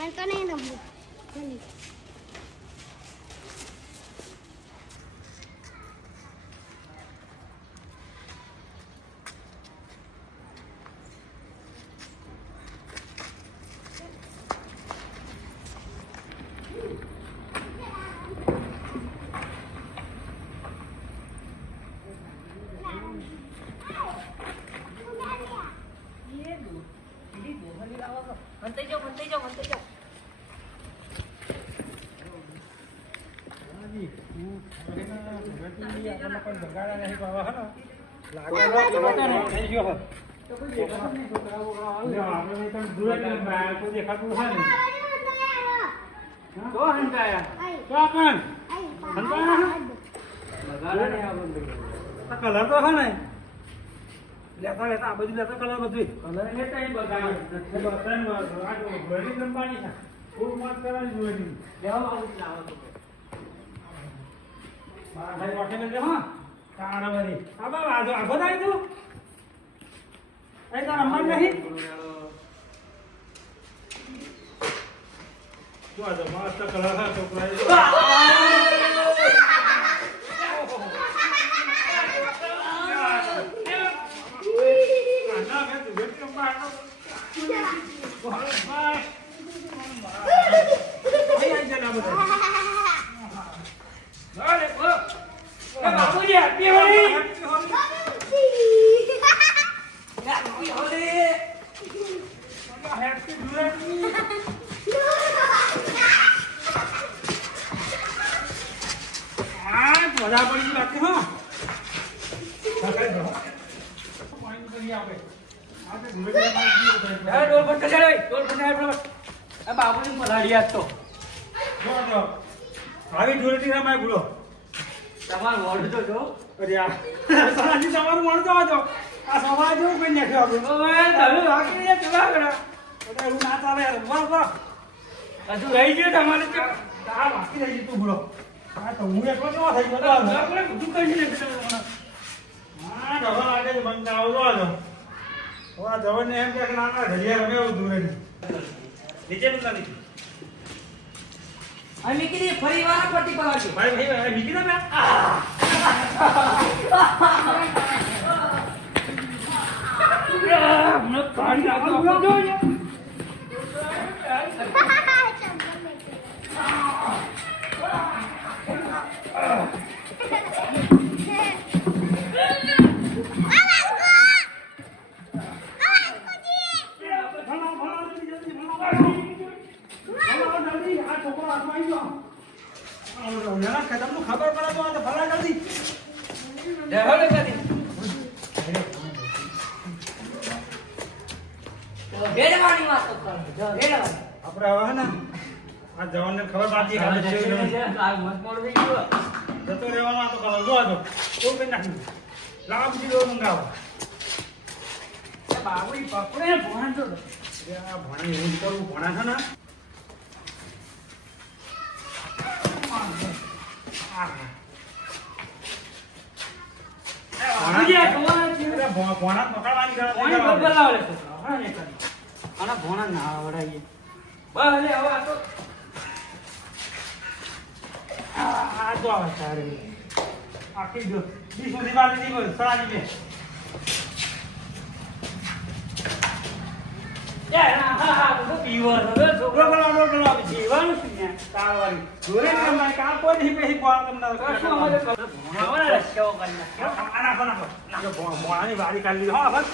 મને તો નહીં રમવું. કલર તો હા ને લેતા લેતા આ બધું લેતા કલર બધું કલર લેતા લંબાણી છે ફૂલ માર્ક કરવાની જોઈએ લેવા લાવો તો ભાઈ વાટે મેં હા તારા વરી આ બા આજો આગો દાઈ તું એ તારા મન નહીં તું આજો મસ્ત કલર હા છોકરા મજા પડી બાકી હા બાબુની પલાડી તો આવી ધૂળેટી રમાય ભૂલો તમારું વોર્ડ તો જો અરે આ સવાજી તમારું મોડું તો આજો આ સવાજ જેવું કોઈ નાખ્યો આપણે તમે વાકી કેવા કરા એવું ના ચાલે યાર વાહ વાહ હજુ રહી ગયું તમારે આ બાકી રહી ગયું તું ભૂલો આ તો હું એકલો કેવો થઈ ગયો આપણે બધું કરી નાખ્યું હા ઢગલો લાગે છે બંધ આવજો આજો આ જવાને એમ કે ના ના ઘડિયા રમે એવું ધૂળેટી નીચે નું નથી આ નીકળી ફરી વાર પટ્ટી પલાડજો ભાઈ ભાઈ બીજી ના મેં મને કાઢી નાખો જો ખબર પડે તો ભલા જલ્દી દેખાડે કદી રેડવાની વાત તો કરો જો રેડવાની આપણે હવે ને આ જવાનને ખબર પાડી આ મત મોડ દઈ ગયો જતો રહેવાનો તો કલર જો આજો કોઈ કઈ નાખ્યું લાવ જીરો મંગાવો બાબુ પકડે ભણ તો આ ભણા એવું કરવું ભણા છે ને ભણા પકડવાની ભોણા ના આવડાવીએ ભલે હવે આ તો આ તો આવે સારી આખી જો દી સુધી બાર ની બોલ સરાજી બે યાર હા હા તો પીવર હવે છોકરો બોલો જીવાનું છે ને કાળવાળી જોરે કે મારે કાળ કોઈ નહીં પેહી બોલ તમને કશું અમારે ભોણા રસ્યો કરી નાખ્યો આના ભોણાની વાડી કાઢી લીધી હા બસ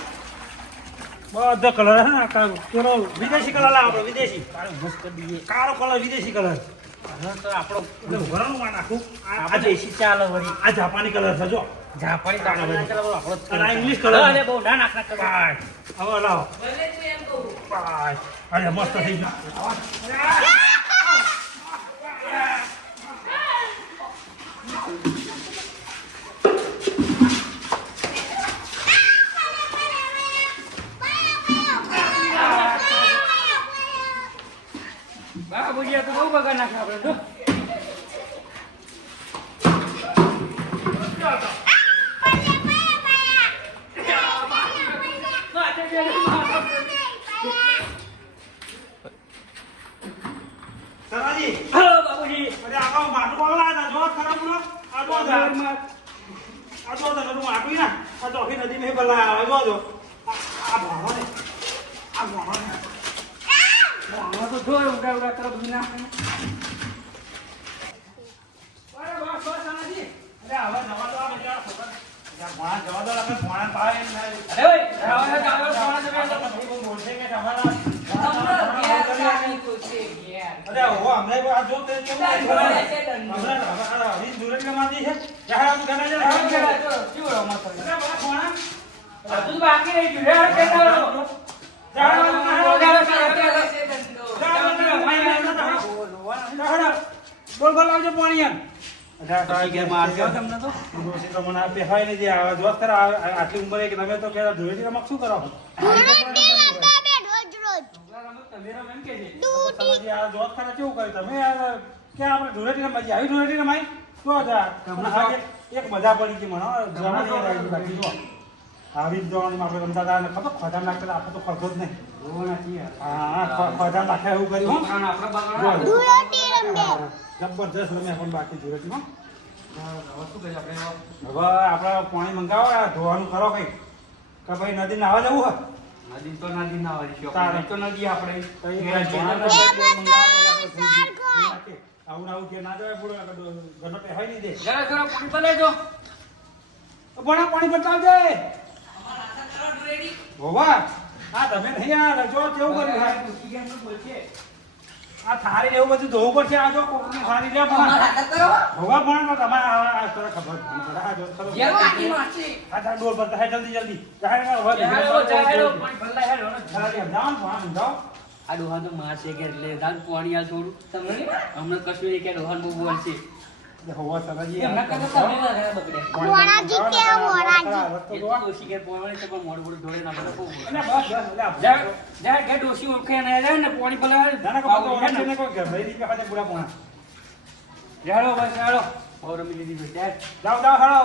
બધો કલર હે ને કેરો વિદેશી કલર લાવ આપણો વિદેશી કાળો મસ્ત દીએ કાળો કલર વિદેશી કલર તો આપણો ઘરનું માં નાખું આ દેશી ચાલો વળી આ જાપાની કલર છે જો જાપાની ચાલો આપણો અને આ ઇંગ્લિશ કલર અરે બહુ ના નાખના કરો હવે લાવો ભલે તું એમ કહું અરે મસ્ત થઈ ગયું બાબુજી તો બહુ બગાડ નાખે આપણે તો કાઢવી ના આ તો આખી નદી મેં બલા આવે જો આ ભણો ને આ ભણો ને આમાં તો જોર ઉડા ઉડા તરફ વિના અરે બસ બસ આનાજી અરે હવે જવા દો આ બધા છોકરા ભણા જવા દો આપણે ભણા પાડે ને અરે ઓય હવે જાવ કોણ છે ભાઈ બહુ બોલશે કે તમારા અરે ઓ હમણે આ જો તે કેવું હમણે આ હરી દુરટ કે માતી છે જાહેર આમ ગના છે કેવો રમત અરે બા ભણા તું બાકી રહી ગયું રે કેતા બોલ બોલ આવજો પાણી એમ તમને તો દોશી તો મને આપે હોય ને જે આવા જોત કરે આટલી ઉંમરે કે તમે તો કે ધોળેટી રમક શું કરો તમે રમ એમ કે છે તમે આ જોત કરે કેવું કર્યું તમે કે આપણે ધોળેટી રમવા આવી ધોળેટી રમાઈ તો એક મજા પડી ગઈ મને જવાની લાગી બાકી જો આવી જ જવાની આપણે રમતા હતા ને ખબર ખોટા નાખતા આપણે તો ખરતો જ નહીં હા ખોટા નાખે એવું કર્યું જબરજસ્ત રમ્યા પણ બાકી ધોળેટીમાં હવે આપણે પાણી મંગાવો ધોવાનું કરો કઈ કે ભાઈ નદી નાવા જવું હોય નદી તો નદી ના હોય તો નદી આપણે આવું આવું કે ના જવાય પૂરો ઘરનો પહેરાઈ નહીં દે જરા જરા પાણી પલાજો ભણા પાણી બતાવજે હોવા હા તમે નહીં આ જો કેવું કર્યું આ થારી ને એવું બધું ધોવું પડશે આ જો કોકની થારી લે પણ હોવા પણ તમે આ તને ખબર પડે આ જો ખબર આ તા ડોલ પર હે જલ્દી જલ્દી જાહેર હોવા જાન પાણી જાઓ આ ડોહાન તો મારશે કે એટલે દાન પાણી આ છોડું તમને હમણાં કશું એ કે ડોહાન બહુ બોલશે હોવા સરાજી એમના કરતા તમે ના બગડે મોરાજી કે મોરાજી એ તો ડોશી કે પાણી તો પણ મોડ મોડ જોડે ના બધે બહુ અને બસ જા જા કે ડોશી ઓળખે ને રે ને પાણી પલાવે નાના કો તો ઓને ને કો કે ભાઈ ની પાસે પૂરા પોણા જાડો બસ જાડો ઓર મિલી દી બેટા જાઓ જાઓ હાલો